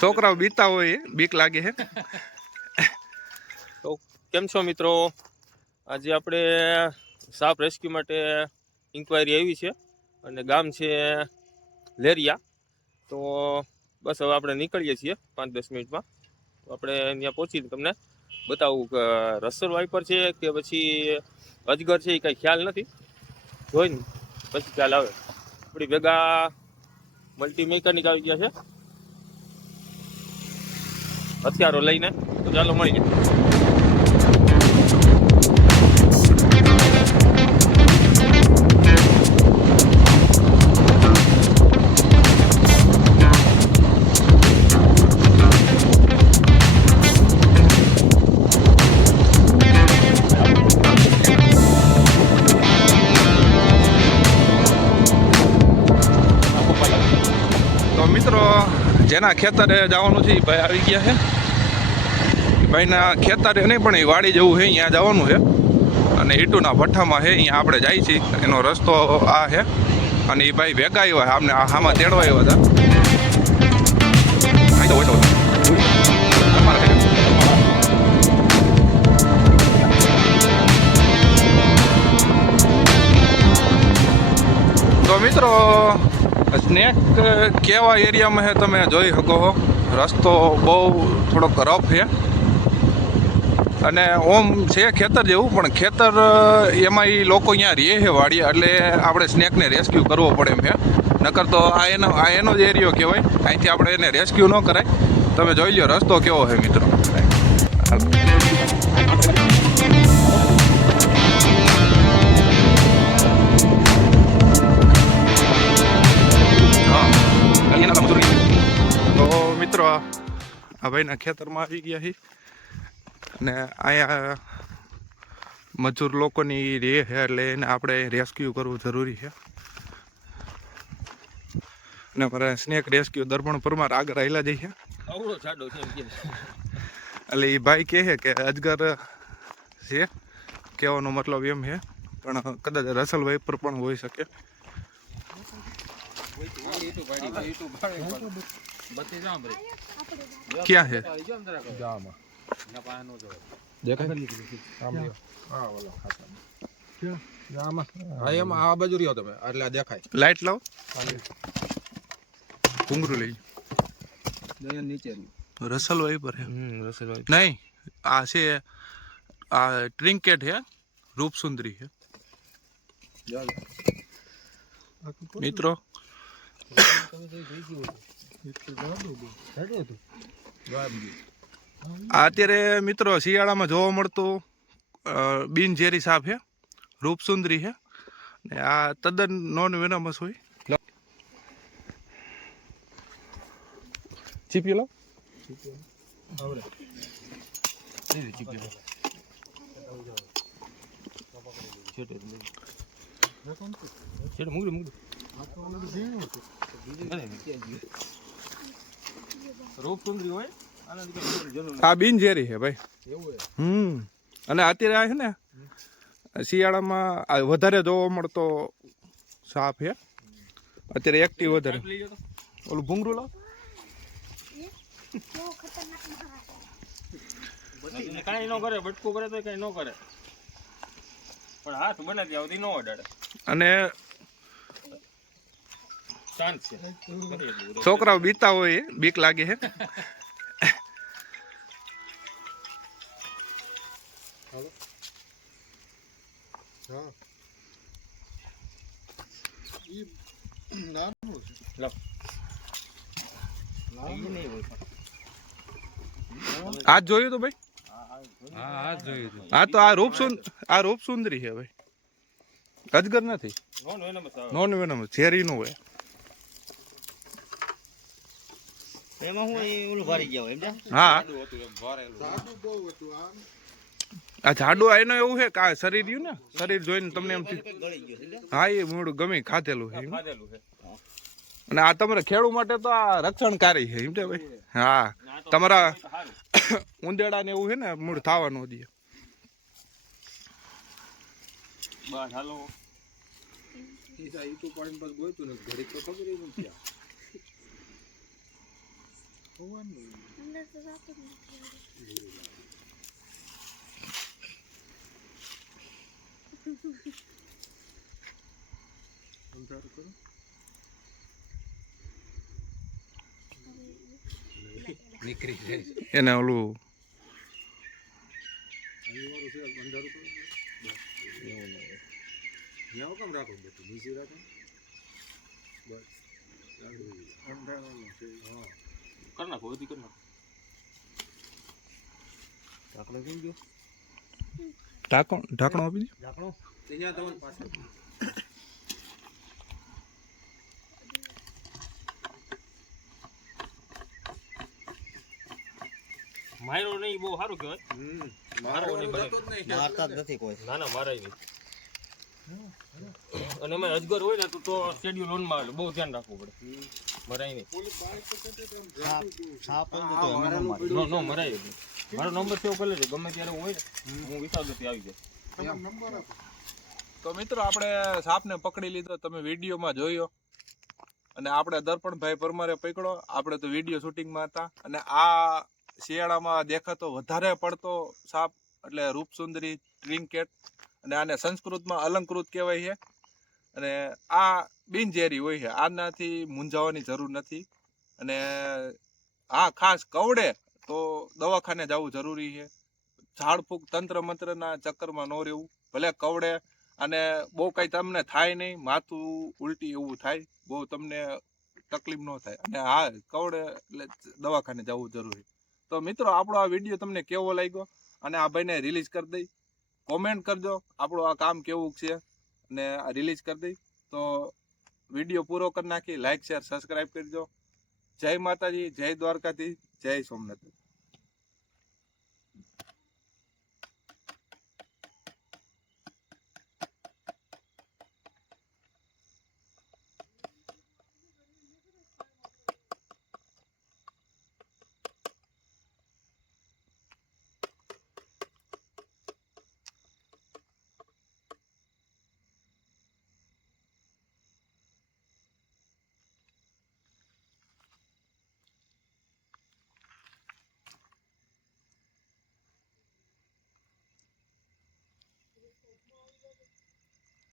છોકરાઓ બીતા હોય બીક લાગે હે. તો કેમ છો મિત્રો? આજે આપણે સાપ રેસ્ક્યુ માટે ઇન્ક્વાયરી આવી છે અને ગામ છે લેરિયા. તો બસ હવે આપણે નીકળીએ છીએ 5-10 મિનિટમાં. તો આપણે ત્યાં પહોંચીને તમને બતાવું કે રસલ વાઇપર છે કે પછી અજગર છે, એ કાંઈ ખ્યાલ નથી. જોઈને પછી ખ્યાલ આવે. આપણી ભેગા મલ્ટી મેકેનિક આવી ગયા છે હથિયારો લઈને. તો ચાલો મળીએ. જેના ખેતરે જવાનું છે એ ભાઈ આવી ગયા છે. ભાઈના ખેતરે નહીં પણ એ વાડી જેવું છે, અહીંયા જવાનું છે. અને ઈટુના ભઠ્ઠામાં છે, અહીંયા આપણે જાય છીએ. એનો રસ્તો આ છે. અને એ ભાઈ ભેગા આવ્યા આમને આમાં તેડવા આવ્યા હતા. તો મિત્રો સ્નેક કેવા એરિયામાં છે તમે જોઈ શકો છો. રસ્તો બહુ થોડોક રફ છે અને ઓમ છે ખેતર જેવું, પણ ખેતર એમાં એ લોકો અહીંયા રહે છે વાડિયા, એટલે આપણે સ્નેકને રેસ્ક્યુ કરવો પડે એમ છે. નકર તો આ એનો જ એરિયો કહેવાય. અહીંથી આપણે એને રેસ્ક્યુ ન કરાય. તમે જોઈ લો રસ્તો કેવો છે મિત્રો. મિત્રો આ ભાઈના ખેતરમાં આવી ગયા છે અને અહીંયા મજૂર લોકોની રે છે, એટલે એને આપણે રેસ્ક્યુ કરવું જરૂરી છે. અને મારે સ્નેક રેસ્ક્યુ દર્પણ પરમાર આગળ આવેલા જઈએ. એટલે એ ભાઈ કહે છે કે અજગર છે, કહેવાનો મતલબ એમ છે, પણ કદાચ રસલ વાઇપર પણ હોઈ શકે. ક્યાં છે? આ બાજુ રહ્યો તમે એટલે દેખાય. લાઈટ લાવો, ઘૂંઘરું લઈ નીચે રસલ વાઇપર છે. રસલ વાઇપર નહીં, આ છે આ ટ્રિંકેટ છે, રૂપસુંદરી છે મિત્રો. અત્યારે મિત્રો શિયાળામાં જોવા મળતું બિનઝેરી સાપ છે, રૂપસુંદરી છે. ને આ તદ્દન નોન વેનમસ હોય. ચીપી લો. આ બિનઝેરી છે ભાઈ. અને અત્યારે આ છે ને શિયાળામાં વધારે જોવા મળતો સાપ છે. અત્યારે એક્ટિવ વધારે. ઓલું ભૂંગરું લાવ. કઈ ન કરે, બટકું કરે તો કઈ ન કરે, પણ હાથ બનાવી આવતી ન અડાડે. અને શાંત છે. છોકરાઓ બીતા હોય બીક લાગે છે. આજ જોયું તો ભાઈ? હા તો આ રૂપસુંદરી છે ભાઈ, અજગર નથી. નોન વેનમસ ઝેરી નું હોય. હા આ જાડુ એનો એવું છે કે આ શરીર રહ્યું ને, શરીર જોઈને તમને એમ હા એ મોડું ગમે ખાધેલું છે. અને આ તમારે ખેડૂ માટે તો આ રક્ષણકારી છે એમ છે ભાઈ. હા તમારા ઉંદેડા ને એવું છે ને મૂળ થવાનું દે. બસ હાલો. અંદર તો જાતું જ નથી. નીકળી જાય એને ઓલું કેમ રાખો બધું નીચે રાખો કર નાખો બધી કર નાખો ઢાંકણું આપી દો. ત્યાં તમને પાછળ માયરો નહીં બહુ સારું કહેવાય મારો નહીં બને. મારતા જ નથી કોઈ. ના ના મારાય નહીં અને એમાં અજગર હોય ને તો શેડ્યુલ ઓનમાં આવે બહુ ધ્યાન રાખવું પડે મરાય નહીં સાપ હોય ને તો એમને ન મારે. નો મરાય જ નહીં. મારો નંબર સેવ કરી લેજો ગમે ત્યારે હોય ને હું વિસાવદરથી આવી જાય. તો મિત્રો આપણે સાપને પકડી લીધો, તમે વિડીયોમાં જોયો, અને આપણે દર્પણભાઈ પરમારે પકડો. આપણે તો વિડીયો શૂટિંગમાં હતા, અને આ શિયાળામાં દેખાતો વધારે પડતો સાપ એટલે રૂપસુંદરી ટ્રિંકેટ, અને આને સંસ્કૃતમાં અલંકૃત કહેવાય છે. અને આ બિનઝેરી હોય છે, આનાથી મૂંઝાવાની જરૂર નથી. અને હા, ખાસ કવડે તો દવાખાને જવું જરૂરી છે. ઝાડફૂંક તંત્ર મંત્રના ચક્કરમાં ન રહેવું. ભલે કવડે અને બહુ કંઈ તમને થાય નહીં, માથું ઉલટી એવું થાય, બહુ તમને તકલીફ ન થાય. અને હા, કવડે એટલે દવાખાને જવું જરૂરી. તો મિત્રો, આપણો આ વિડીયો તમને કેવો લાગ્યો અને આ ભાઈને રિલીઝ કરી દઈ, કોમેન્ટ કરજો આપણું આ કામ કેવું છે, અને આ રિલીઝ કરી દઈ. તો વિડીયો પૂરો કરી નાખી. લાઈક શેર સબસ્ક્રાઈબ કરજો. જય માતાજી, જય દ્વારકાથી, જય સોમનાથ.